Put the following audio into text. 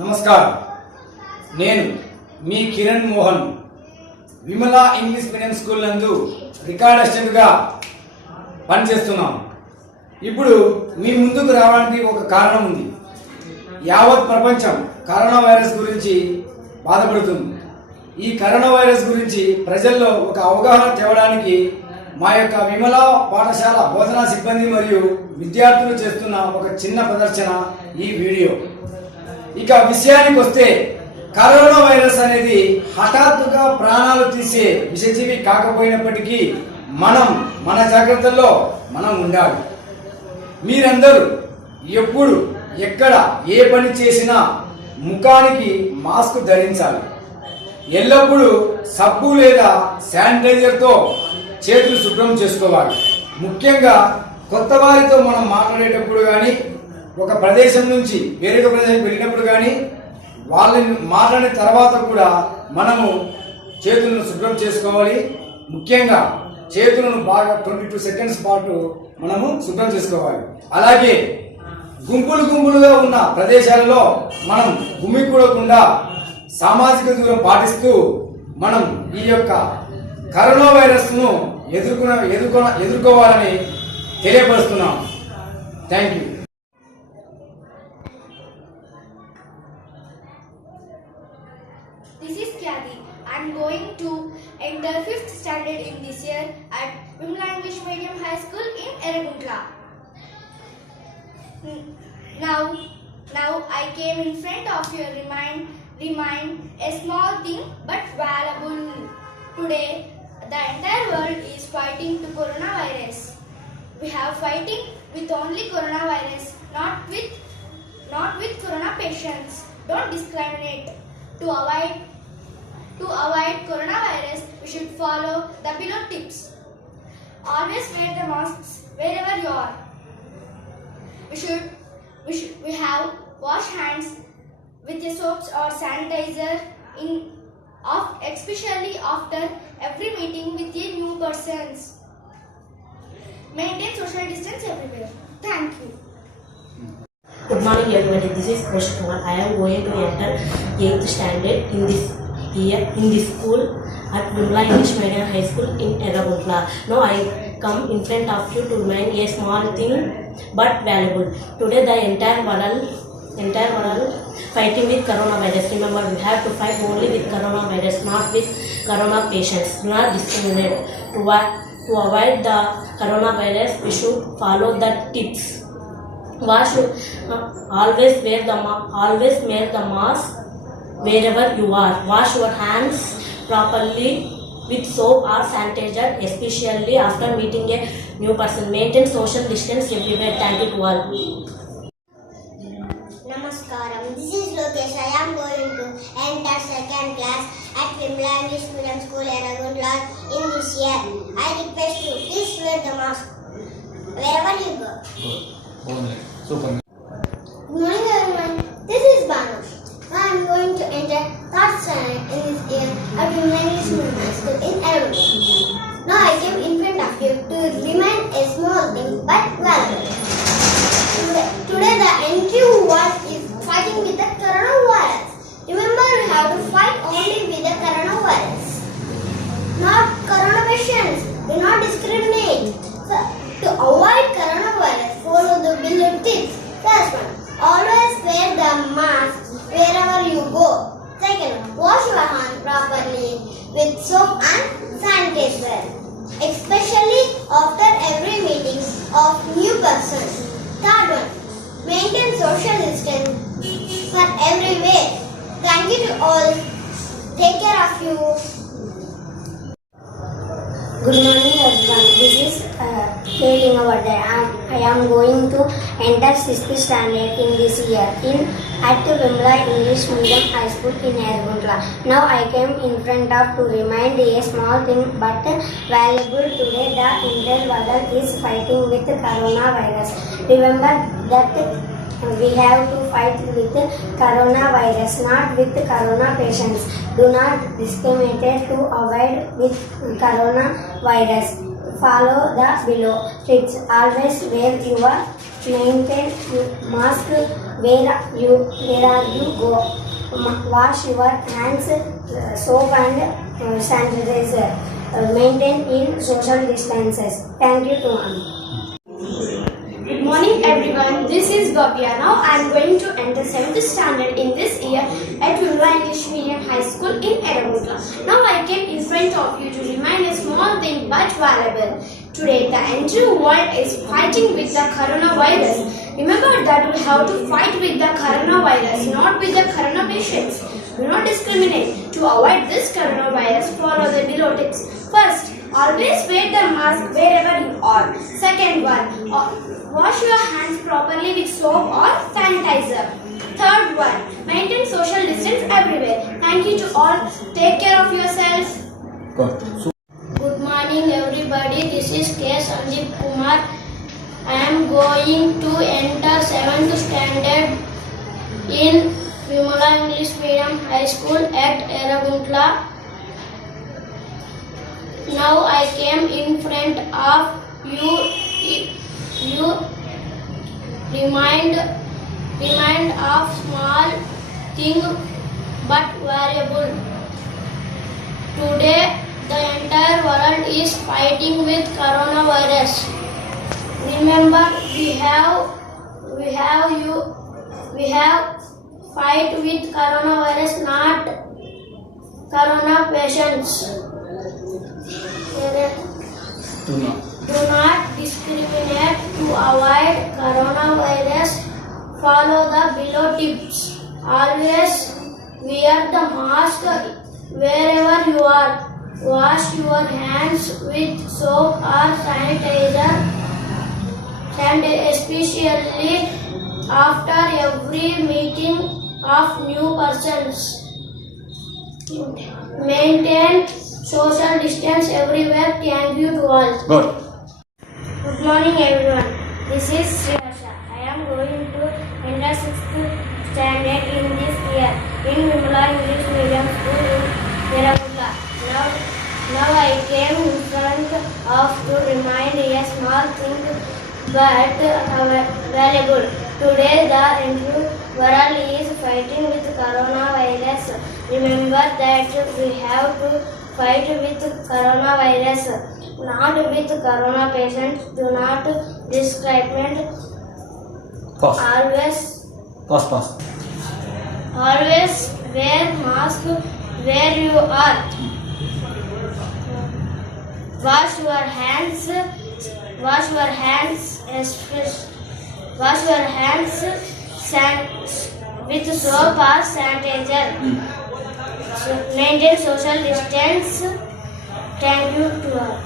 నమస్కారం. నేను మీ Kiran Mohan Vimala English medium school నందు రికార్డ్ అసిస్టెంట్గా పనిచేస్తున్నాను. ఇప్పుడు మీ ముందుకు రావడానికి ఒక కారణం ఉంది. యావత్ ప్రపంచం కరోనా వైరస్ గురించి బాధపడుతుంది. ఈ కరోనా వైరస్ గురించి ప్రజల్లో ఒక అవగాహన తేవడానికి మా యొక్క విమలా పాఠశాల బోధనా సిబ్బంది మరియు విద్యార్థులు చేస్తున్న ఒక చిన్న ప్రదర్శన ఈ వీడియో. ఇక విషయానికి వస్తే, కరోనా వైరస్ అనేది హఠాత్తుగా ప్రాణాలు తీసే విషజీవి కాకపోయినప్పటికీ మన జాగ్రత్తల్లో మనం ఉండాలి. మీరందరూ ఎప్పుడు ఎక్కడ ఏ పని చేసినా ముఖానికి మాస్క్ ధరించాలి. ఎల్లప్పుడూ సబ్బు లేదా శానిటైజర్తో చేతులు శుభ్రం చేసుకోవాలి. ముఖ్యంగా కొత్త వారితో మనం మాట్లాడేటప్పుడు కానీ, ఒక ప్రదేశం నుంచి వేరొక ప్రదేశం వెళ్ళినప్పుడు కానీ, వాళ్ళని మాట్లాడిన తర్వాత కూడా మనము చేతులను శుభ్రం చేసుకోవాలి. ముఖ్యంగా చేతులను బాగా 22 సెకండ్స్ పాటు మనము శుభ్రం చేసుకోవాలి. అలాగే గుంపులుగా ఉన్న ప్రదేశాలలో మనం గుమికూడకుండా సామాజిక దూరం పాటిస్తూ మనం ఈ యొక్క కరోనా వైరస్ ను ఎదుర్కోవాలని తెలియపరుస్తున్నాం. Thank you. This is Kyadi. I am going to enter 5th standard in this year at Vimla English Medium High School in Eraguntla. Now I came in front of you remind a small thing but valuable. Today the entire world is fighting the coronavirus. We have fighting with only coronavirus, not with corona patients. Don't discriminate. To avoid coronavirus, we should follow the below tips. Always wear the masks wherever you are. We have wash hands with a soaps or sanitizer especially after every meeting with a new persons. Maintain social distance everywhere. Thank you. Good morning everybody, this is Kaushik Kumar. I am going to enter 8th standard in this year in this school at Vimla English Medium High School in Eraguntla. Now I come in front of you to remind a small thing but valuable. Today the entire world fighting with coronavirus. Remember, we have to fight only with coronavirus, not with corona patients. Do not discriminate. To avoid the coronavirus, we should follow the tips. Always wear the mask wherever you are. Wash your hands properly with soap or sanitizer, especially after meeting a new person. Maintain social distance everywhere. Thank you to all. Namaskaram. This is Lokesh. I am going to enter 2nd class at Vimla English Medium School Eraguntla in this year. I request you, please wear the mask wherever you go. Super. Good morning everyone. This is Banu. I am going to enter 3rd standard in this year at Vimla English Medium High School in Eraguntla. Now I came in front of you to remind a small thing but valuable. Today the entire world is fighting with the coronavirus. Remember, we have to fight only with the coronavirus, not corona patients. Do not discriminate. So, to avoid coronavirus, follow the below tips. First one, always wear the mask wherever you go. Second, wash your hands properly with soap and sanitizer, especially after every meeting of new persons. Third one, maintain social distance for everywhere. Thank you to all. Take care of you. Good morning everyone. This is Keling Avardhan. I am going to enter 6th standard in this year at Vimla English Medium High School in Eraguntla. Now I came in front of to remind a small thing but valuable. Today the entire world is fighting with coronavirus. Remember that we have to fight with coronavirus, not with corona patients. Do not discriminate to avoid with coronavirus. follow the below tips. Always wear your maintain your mask where you go. Wash your hands soap and sanitizer. Maintain in social distances. Thank you to all. Good morning everyone, this is Bhavya. Now I am going to enter 7th standard in this year at Vimla English Medium High School in Eragunta. Now I came in front of you to remind a small thing but valuable. Today the entire world is fighting with the coronavirus. Remember that we have to fight with the coronavirus, not with the corona patients. Do not discriminate. To avoid this coronavirus, follow the below tips. First, always wear the mask wherever you are. Second one, wash your hands properly with soap or sanitizer. Third one, maintain social distance everywhere. Thank you to all. Take care of yourself. Good. Good morning everybody, this is K. Sandeep Kumar. I am going to enter 7th standard in Vimala English Medium High School at Eraguntla. Now I came in front of you. Remind of small thing but variable. Today the entire world is fighting with coronavirus. Remember, we have fight with coronavirus, not corona patients. Do not. Do not discriminate to avoid coronavirus. Follow the below tips. Always wear the mask wherever you are. Wash your hands with soap or sanitizer, and especially after every meeting of new persons. Maintain social distance everywhere. Thank you to all. Good. Good morning everyone. This is Srihasha. I am going to enter 6th standard in this year in Vimala English Medium School in Yeragula. Now I came in front of to remind a small thing but valuable. Today the entire world is fighting with coronavirus. Remember that we have to fight with coronavirus, not with corona patients. Do not discriminate. Pause. Always wear mask where you are. Wash your hands with soap or sanitizer. Maintain social distance. Thank you to all.